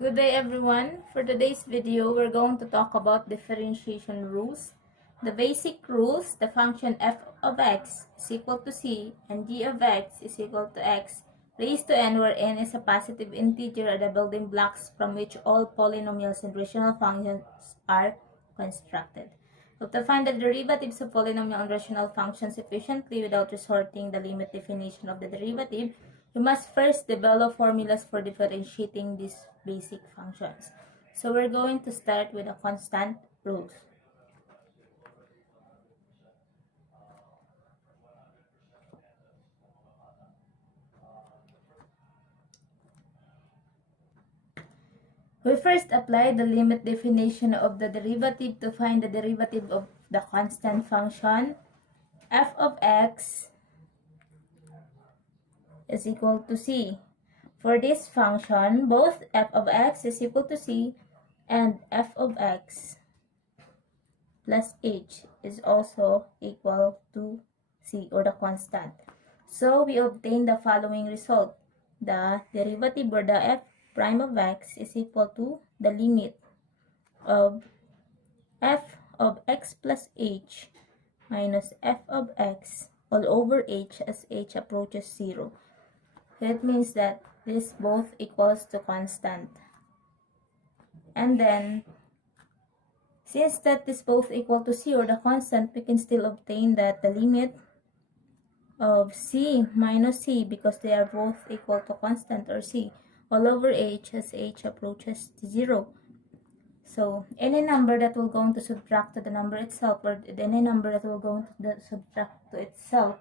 Good day everyone. For today's video, we're going to talk about differentiation rules. The basic rules, the function f of x is equal to c and g of x is equal to x raised to n, where n is a positive integer, are the building blocks from which all polynomials and rational functions are constructed. So to find the derivatives of polynomial and rational functions efficiently without resorting the limit definition of the derivative, we must first develop formulas for differentiating these basic functions. So we're going to start with the constant rules. We first apply the limit definition of the derivative to find the derivative of the constant function f of x is equal to c. For this function, both f of x is equal to c and f of x plus h is also equal to c, or the constant. So we obtain the following result. The derivative, or the f prime of x, is equal to the limit of f of x plus h minus f of x all over h as h approaches 0. That means that this both equals to constant. And then, since that is both equal to c, or the constant, we can still obtain that the limit of c minus c, because they are both equal to constant, or c, all over h as h approaches 0. So any number that will going to subtract to the number itself, or any number that will going to subtract to itself,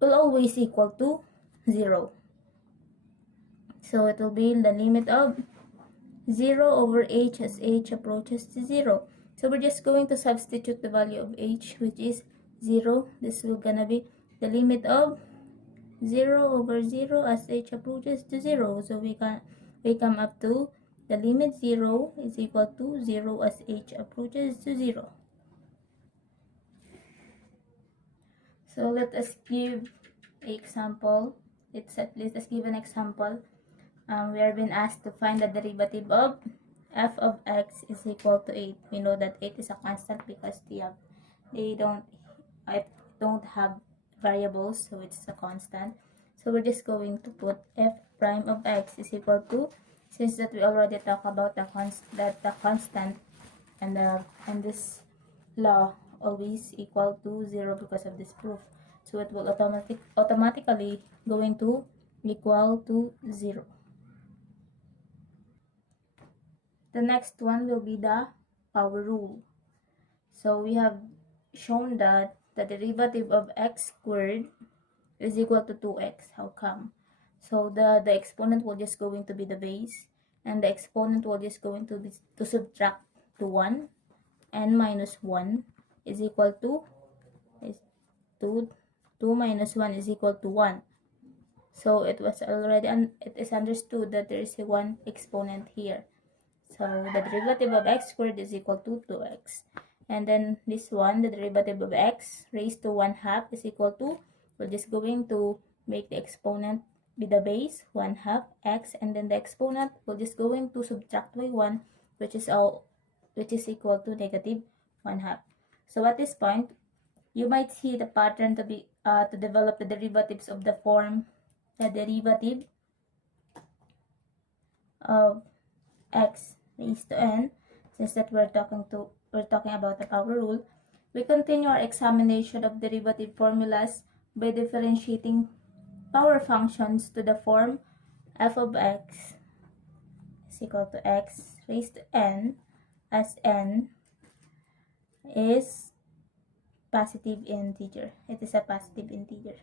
will always equal to 0. So it will be the limit of 0 over h as h approaches to 0. So we're just going to substitute the value of h, which is 0. This will gonna be the limit of 0 over 0 as h approaches to 0. So we come up to the limit 0 is equal to 0 as h approaches to 0. So let us give an example. Let us give an example. We are being asked to find the derivative of f of x is equal to 8. We know that 8 is a constant because they don't have variables, so it's a constant. So we're just going to put f prime of x is equal to, since that we already talked about the constant and this law always equal to 0 because of this proof. So it will automatically going to equal to 0. The next one will be the power rule. So we have shown that the derivative of x squared is equal to 2x. How come? So the exponent will just going to be the base, and the exponent will just going to be to subtract to 1, and minus 1 is equal to 2 minus 1 is equal to 1. So it is understood that there is a 1 exponent here. So the derivative of x squared is equal to 2x. And then this one, the derivative of x raised to 1/2 is equal to, we're just going to make the exponent be the base, 1/2 x, and then the exponent, we're just going to subtract by 1, which is equal to negative 1/2. So at this point, you might see the pattern to be to develop the derivatives of the form, the derivative of x raised to n. Since that we're talking about the power rule, we continue our examination of derivative formulas by differentiating power functions to the form f of x is equal to x raised to n, as n is positive integer. It is a positive integer.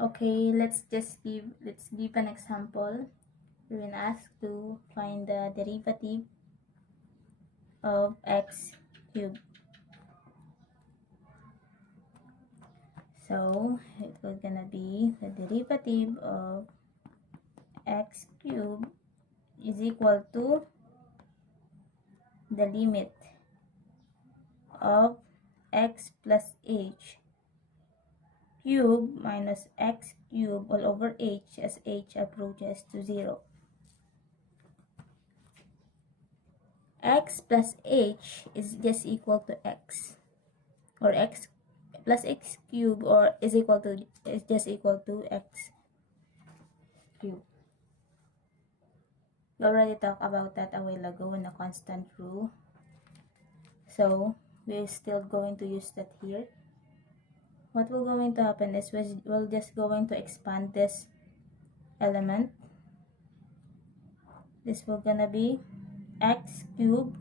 Okay, let's give an example. We're being asked to find the derivative of x cubed. So it was gonna be the derivative of x cubed is equal to the limit of x plus h cubed minus x cubed all over h as h approaches to 0. X plus h is just equal to x, or x plus x cubed or is just equal to x cubed. We already talked about that a while ago in the constant rule. So we're still going to use that here. What will going to happen is we're just going to expand this element. This will gonna be x cubed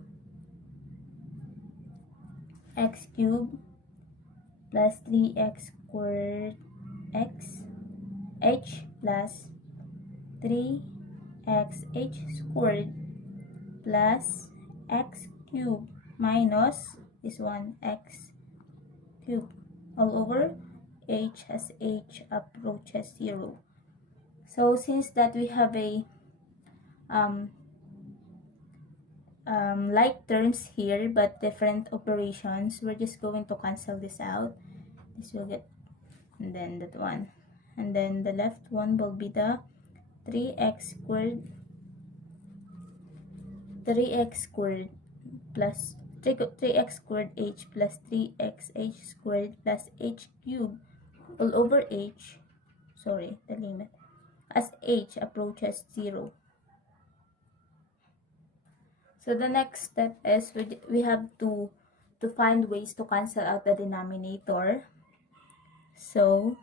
plus 3x squared x h plus 3xh squared plus x cubed minus this one x cubed all over h as h approaches 0. So since that we have a like terms here but different operations, we're just going to cancel this out. This will get, and then that one, and then the left one will be the 3x squared plus 3x squared h plus 3xh squared plus h cubed all over h, sorry, the limit, as h approaches 0. So the next step is we have to find ways to cancel out the denominator. So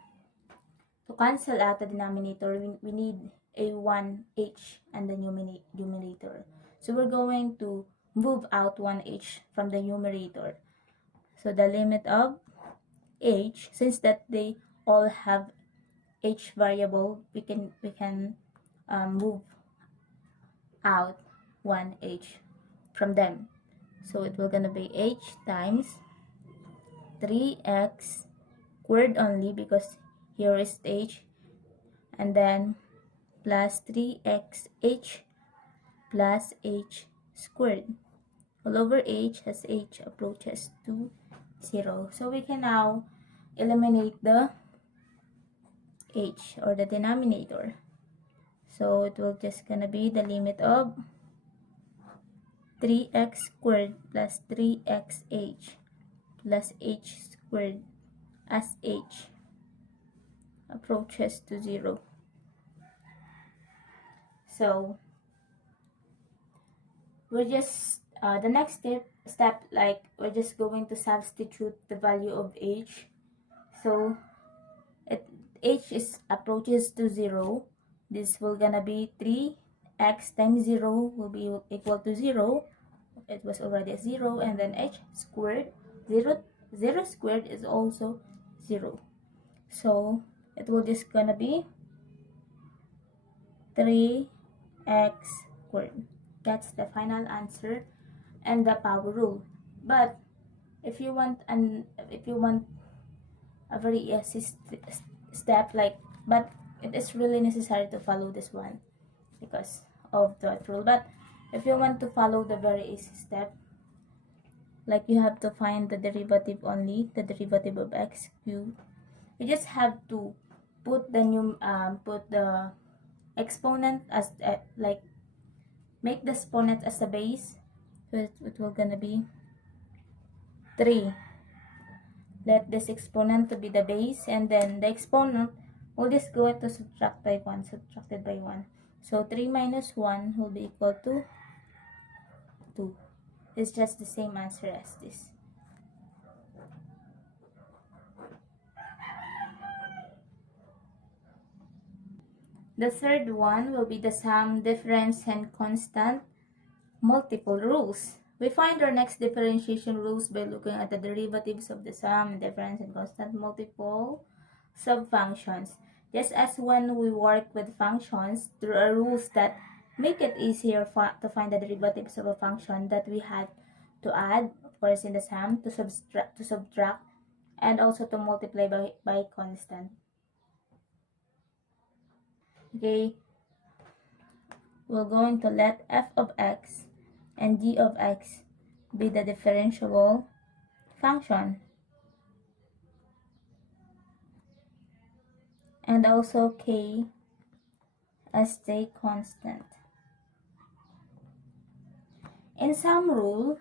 to cancel out the denominator, we need a 1h and the numerator. So we're going to move out 1h from the numerator. So the limit of h, since that they all have h variable, we can move out 1h from them. So it will gonna be h times 3x squared only because here is h, and then plus 3xh plus h squared all over h as h approaches to 0. So we can now eliminate the h or the denominator. So it will just gonna be the limit of 3x squared plus 3xh plus h squared as h approaches to 0. So we're just the next step, like we're just going to substitute the value of h. So h is approaches to 0. This will gonna be 3x times 0 will be equal to 0. It was already 0, and then h squared 0 squared is also 0. So it will just gonna be 3x squared. That's the final answer and the power rule. But if you want a very easy step, like, but it is really necessary to follow this one because of that rule. But if you want to follow the very easy step, like you have to find the derivative only, the derivative of x cubed. You just have to put the exponent as like make the exponent as the base. So it will gonna be 3. Let this exponent to be the base, and then the exponent will just go to subtracted by 1. So 3 minus 1 will be equal to 2. It's just the same answer as this. The third one will be the sum, difference, and constant multiple rules. We find our next differentiation rules by looking at the derivatives of the sum, difference, and constant multiple subfunctions. Just as when we work with functions, there are rules that make it easier to find the derivatives of a function that we had to add, of course, in the sum, to subtract, and also to multiply by constant. Okay, we're going to let f of x and g of x be the differentiable function. and also k as the constant. In some rule,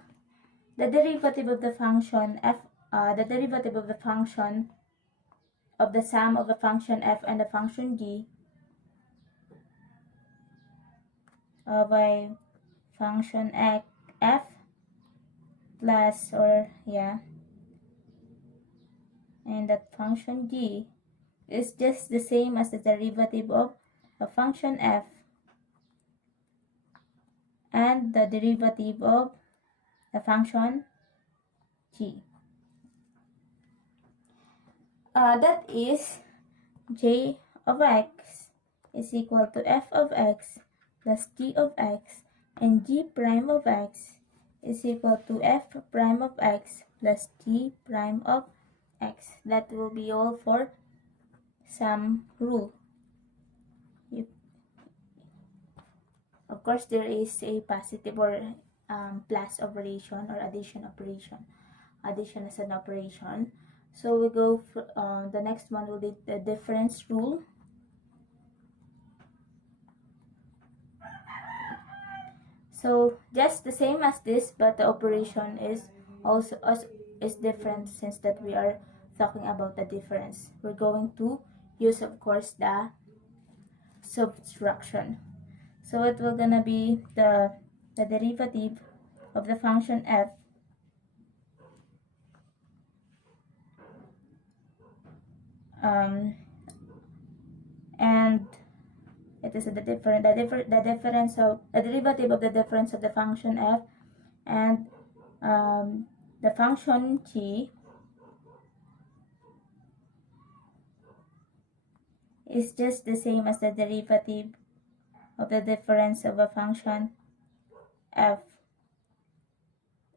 the derivative of the function f, the derivative of the function of the sum of the function f and the function g of a function f plus and that function g is just the same as the derivative of a function f and the derivative of the function g. That is j of x is equal to f of x plus g of x, and g prime of x is equal to f prime of x plus g prime of x. That will be all for sum rule. Of course, there is a positive or plus operation or addition operation. Addition is an operation. So we go for the next one will be the difference rule. So just the same as this, but the operation is also is different, since that we are talking about the difference. We're going to use, of course, the subtraction. So it will gonna be the derivative of the function f and it is the difference of the derivative of the difference of the function f and the function g is just the same as the derivative of the difference of a function f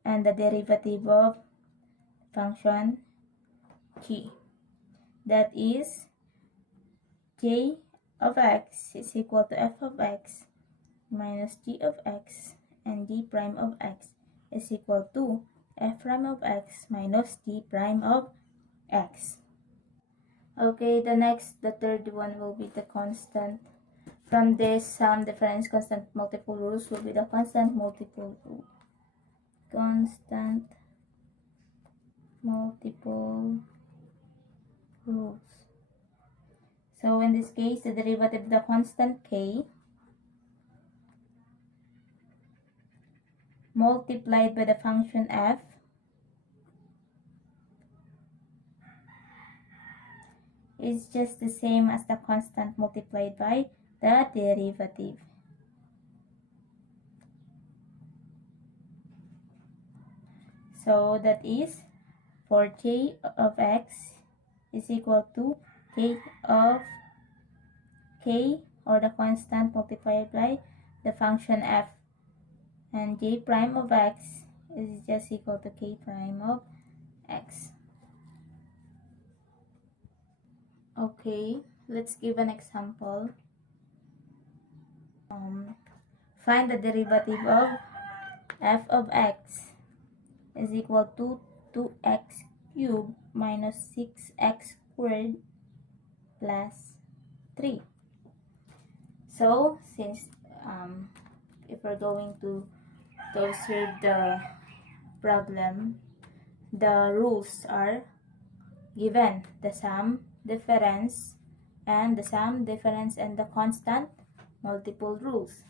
and the derivative of function g. That is j of x is equal to f of x minus g of x, and d prime of x is equal to f prime of x minus d prime of x. Okay, the third one will be the constant. From this sum difference constant multiple rules will be the constant multiple rule. Constant multiple rules. So in this case, the derivative of the constant k multiplied by the function f is just the same as the constant multiplied by the derivative. So that is for j of x is equal to k of k, or the constant, multiplied by the function f, and j prime of x is just equal to k prime of x. Okay, let's give an example. Find the derivative of f of x is equal to 2x cubed minus 6x squared plus 3. So since if we're going to observe the problem, the rules are given: the sum, difference, and the sum, difference, and the constant multiple rules.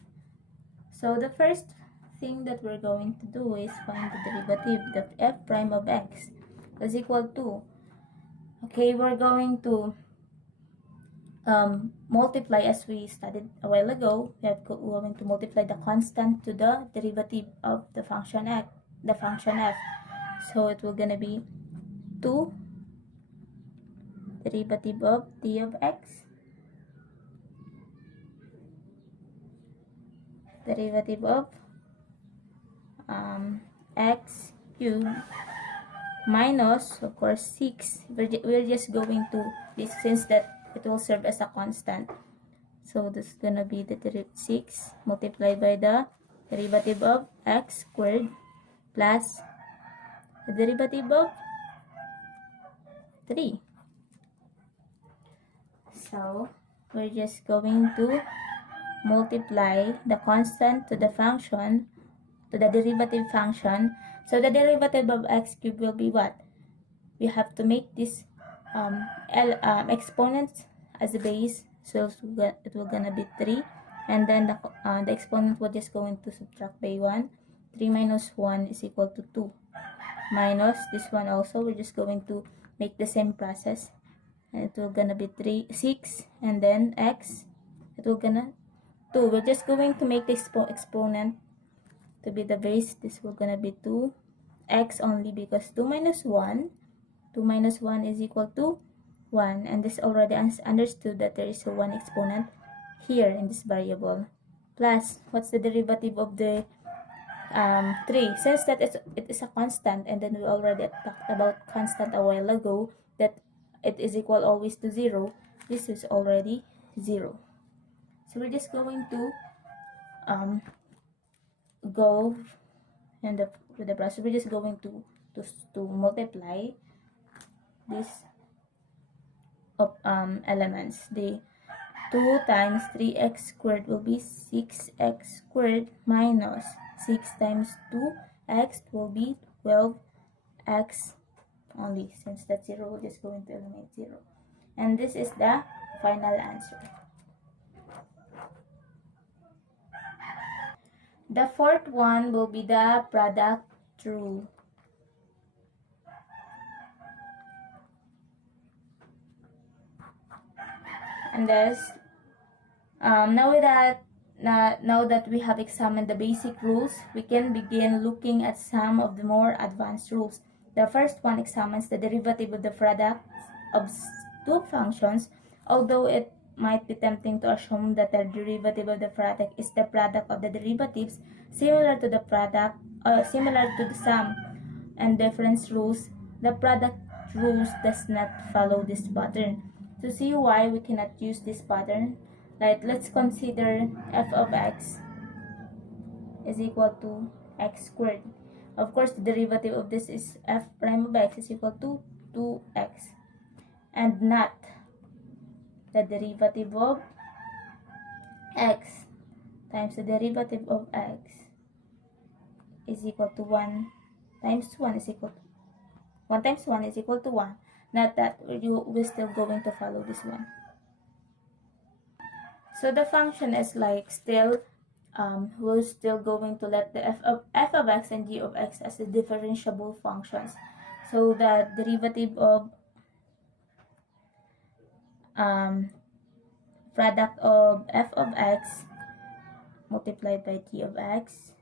So the first thing that we're going to do is find the derivative, the f prime of x is equal to, okay, we're going to multiply, as we studied a while ago. We're going to multiply the constant to the derivative of the function f, so it will gonna be 2 derivative of d of x, derivative of x cubed minus, of course, 6. We're just going to this, since that it will serve as a constant, so this is gonna be the 6 multiplied by the derivative of x squared plus the derivative of 3. So we're just going to multiply the constant to the function, to the derivative function. So the derivative of x cubed will be what? We have to make this exponent as a base, so it will gonna be 3, and then the exponent we're just going to subtract by 1. 3 minus 1 is equal to 2, minus this one also. We're just going to make the same process, and it will gonna be 6, and then x, it will gonna 2. We're just going to make the exponent to be the base. This will gonna be 2x only, because 2 minus 1 is equal to 1, and this already understood that there is a 1 exponent here in this variable. Plus, what's the derivative of the 3? Since that it is a constant, and then we already talked about constant a while ago, that it is equal always to 0. This is already 0. So we're just going to go with the process. We're just going to multiply these elements. The 2 times 3x squared will be 6x squared, minus 6 times 2x will be 12x only. Since that's 0, we're just going to eliminate 0. And this is the final answer. The fourth one will be the product rule. And thus, now that we have examined the basic rules, we can begin looking at some of the more advanced rules. The first one examines the derivative of the product of two functions. Although it might be tempting to assume that the derivative of the product is the product of the derivatives, similar to the sum and difference rules, the product rules does not follow this pattern. To see why we cannot use this pattern, let's consider f of x is equal to x squared. Of course, the derivative of this is f prime of x is equal to 2x, and not the derivative of x times the derivative of x is equal to 1 times 1 is equal to 1 times 1 is equal to 1. Not that we're still going to follow this one. So the function is we're still going to let the f of x and g of x as the differentiable functions. So the derivative of product of f of x multiplied by g of x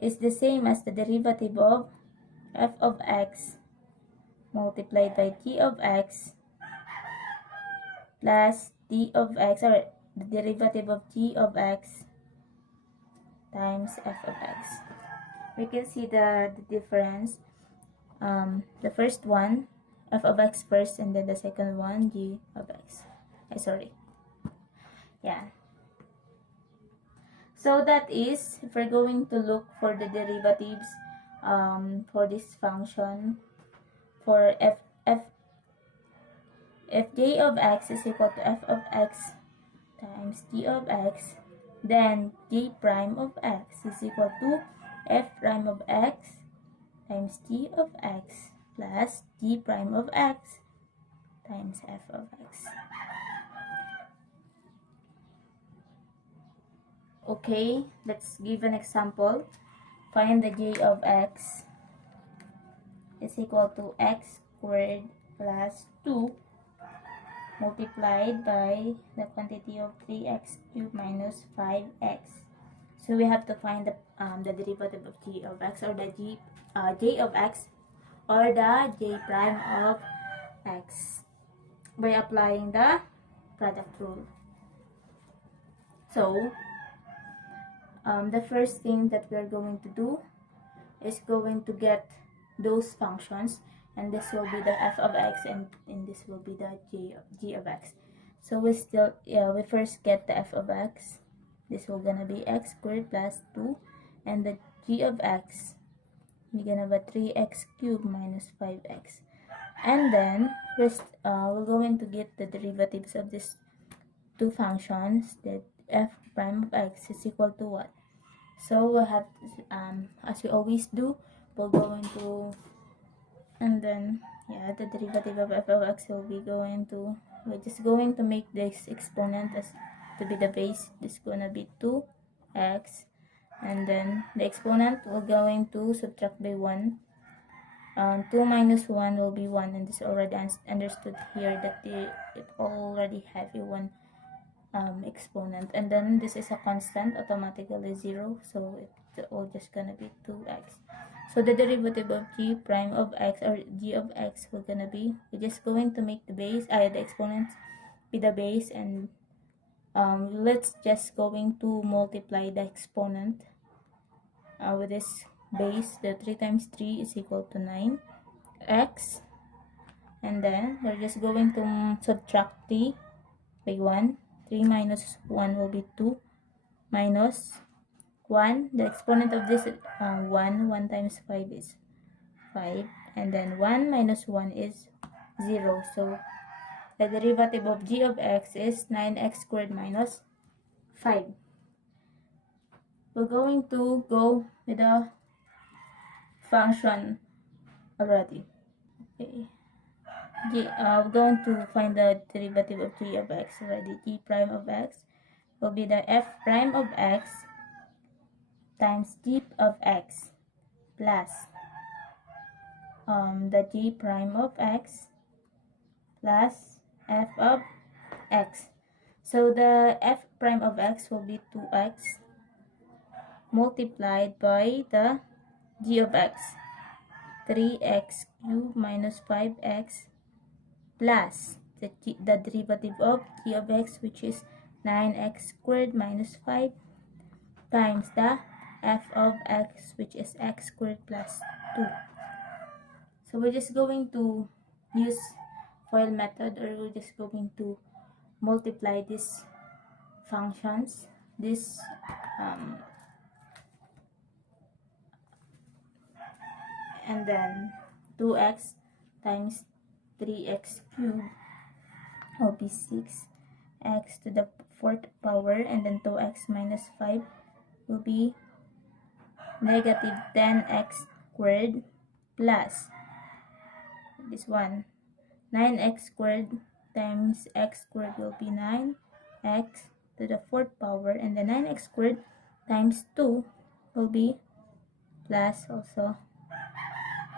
is the same as the derivative of f of x multiplied by g of x plus d of x, or the derivative of g of x times f of x. We can see the difference. The first one, f of x first, and then the second one, g of x. Yeah. So that is, if we're going to look for the derivatives for this function, for if j of x is equal to f of x times g of x, then j prime of x is equal to f prime of x times g of x plus g prime of x times f of x. Okay, let's give an example. Find the j of x is equal to x squared plus 2 multiplied by the quantity of 3x cubed minus 5x. So we have to find the derivative of g of x, or the j of x, or the j prime of x, by applying the product rule. So the first thing that we're going to do is going to get those functions, and this will be the f of x, and this will be the g of x. So we first get the f of x. This will gonna be x squared plus 2, and the g of x, we're gonna have 3x cubed minus 5x. And then we're going to get the derivatives of this two functions, that f prime of x is equal to what? So we'll have as we always do, we're going to, and then yeah, the derivative of f of x will be going to, we're just going to make this exponent as to be the base. This is gonna be 2x, and then the exponent we're going to subtract by 1. 2 minus 1 will be 1, and this already understood here that it already have a 1 exponent, and then this is a constant, automatically 0, so it's all just gonna be 2x. So the derivative of g prime of x, or g of x, we're just going to make the base, the exponents be the base, and let's just going to multiply the exponent with this base. The 3 times 3 is equal to 9x, and then we're just going to subtract 3 by 1. 3 minus 1 will be 2, minus 1. The exponent of this 1. 1 times 5 is 5, and then 1 minus 1 is 0. So the derivative of g of x is 9x squared minus 5. We're going to go with the function already. Okay. We're going to find the derivative of g of x already. G prime of x will be the f prime of x times g of x plus the g prime of x plus f of x. So the f prime of x will be 2x multiplied by the g of x, 3x cubed minus 5x plus the derivative of g of x, which is 9x squared minus 5, times the f of x, which is x squared plus 2. So we're just going to use FOIL method, or we're just going to multiply these functions. This and then 2x times 3x cubed will be 6x to the 4th power, and then 2x minus 5 will be negative 10x squared plus this one, 9x squared times x squared will be 9x to the 4th power, and then 9x squared times 2 will be plus also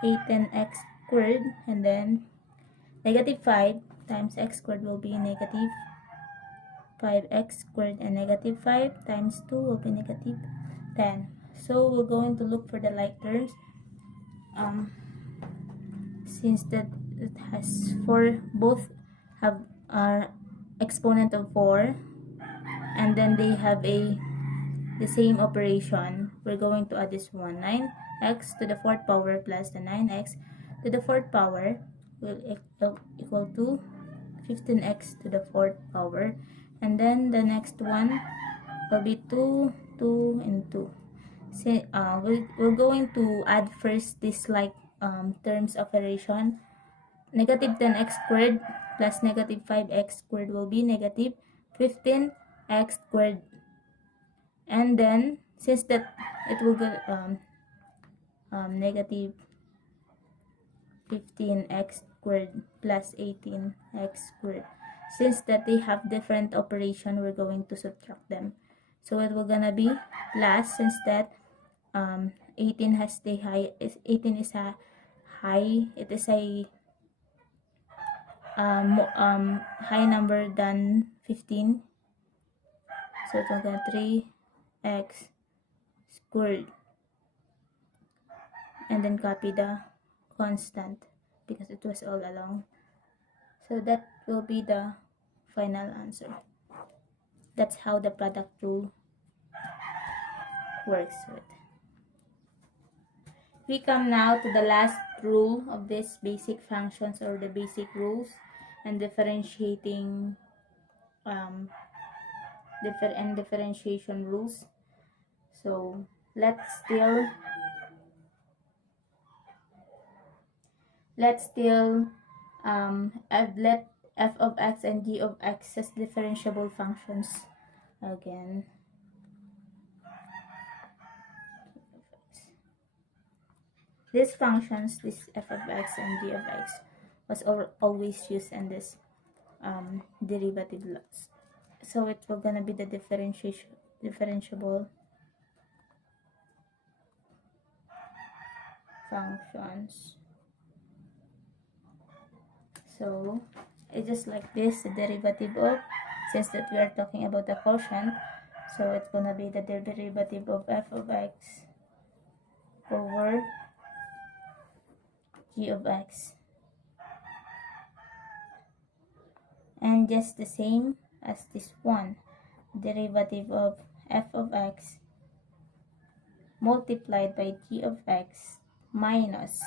18x squared, and then negative 5 times x squared will be negative 5x squared, and negative 5 times 2 will be negative 10. So we're going to look for the like terms. Since that it has 4, both have exponent of 4, and then they have the same operation, we're going to add this one. 9x to the 4th power plus the 9x to the 4th power will equal to 15x to the 4th power, and then the next one will be 2, 2, and 2. So, we're going to add first this like terms operation. Negative 10x squared plus negative 5x squared will be negative 15x squared, and then since that it will go negative 15x squared plus 18x squared, since that they have different operation, we're going to subtract them. So it will gonna be plus, since that 18 has the high, 18 is a high, it is a high number than 15, so it will get 3x squared, and then copy the constant because it was all along. So that will be the final answer. That's how the product rule works with. We come now to the last rule of this basic functions, or the basic rules and differentiating differentiation rules. So let's still f of x and g of x as differentiable functions again. These functions, this f of x and g of x, was always used in this derivative laws. So it will gonna be the differentiable functions. So it's just like this, the derivative of, since that we are talking about the quotient, so it's gonna be the derivative of f of x over g of x. And just the same as this one, derivative of f of x multiplied by g of x minus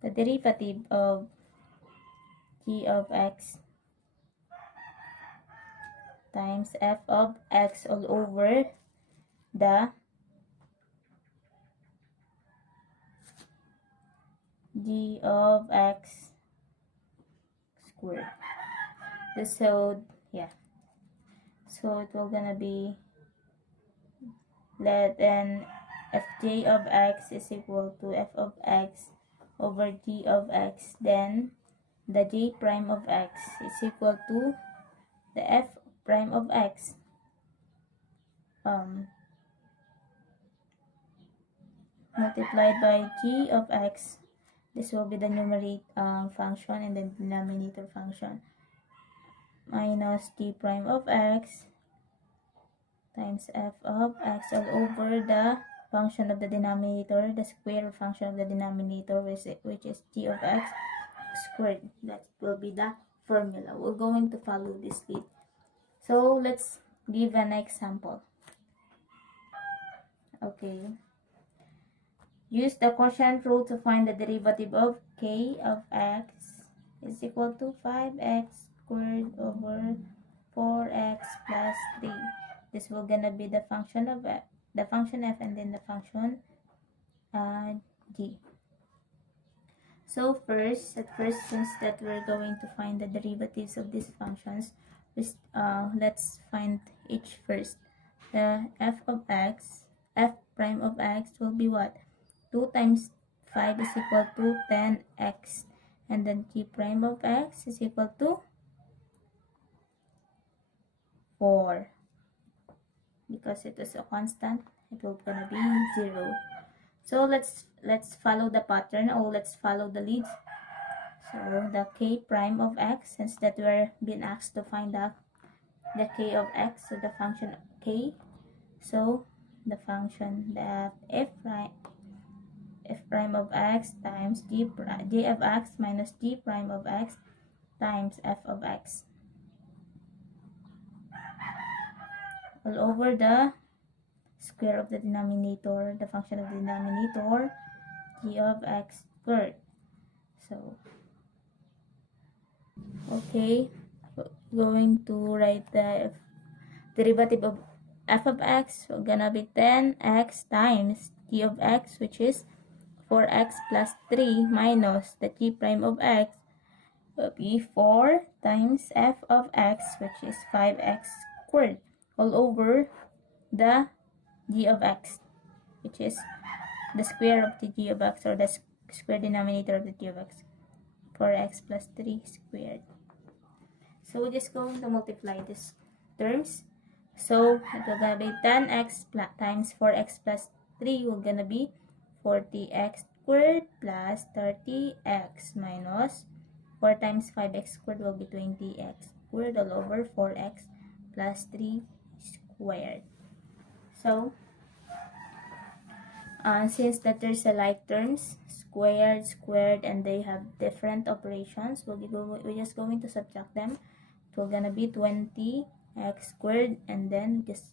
the derivative of g of x times f of x all over the g of x squared. So yeah, so it will gonna be then fj of x is equal to f of x over g of x, then the j prime of x is equal to the f prime of x multiplied by g of x. This will be the numerator function, and then denominator function, minus g prime of x times f of x all over the function of the denominator, the square function of the denominator, which is g of x squared. That will be the formula. We're going to follow this lead. So let's give an example. Okay. Use the quotient rule to find the derivative of k of x is equal to 5x squared over 4x plus 3. This will gonna be the function of f, the function f, and then the function g. So first, since that we're going to find the derivatives of these functions, let's find each first. The f of x, f prime of x will be what? 2 times 5 is equal to 10x, and then g prime of x is equal to 4. Because it is a constant, it will gonna be 0. So let's follow the pattern, or let's follow the leads. So the k prime of x, since that we're being asked to find the k of x, so the function k, so the function that f prime of x times g of x minus g prime of x times f of x all over the square of the denominator, the function of the denominator, g of x squared. So okay, going to write the derivative of f of x. We're gonna be 10x times g of x, which is 4x plus 3, minus the g prime of x will be 4 times f of x, which is 5x squared, all over the g of x, which is the square of the g of x, or the square denominator of the g of x, 4x plus 3 squared. So we're just going to multiply these terms. So it will gonna be 10x times 4x plus 3 will gonna be 40x squared plus 30x minus 4 times 5x squared will be 20x squared all over 4x plus 3 squared. So since that there's a like terms, squared, and they have different operations, we're just going to subtract them. So gonna be 20x squared, and then just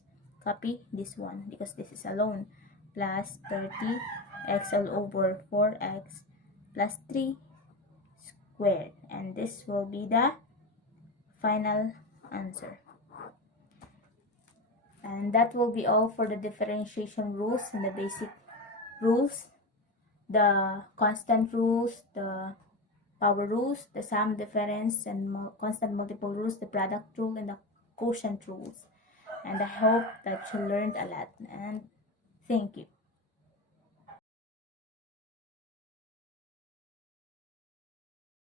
copy this one because this is alone, plus 30x all over 4x plus 3 squared, and this will be the final answer. And that will be all for the differentiation rules and the basic rules, the constant rules, the power rules, the sum difference and constant multiple rules, the product rule, and the quotient rules. And I hope that you learned a lot. And thank you.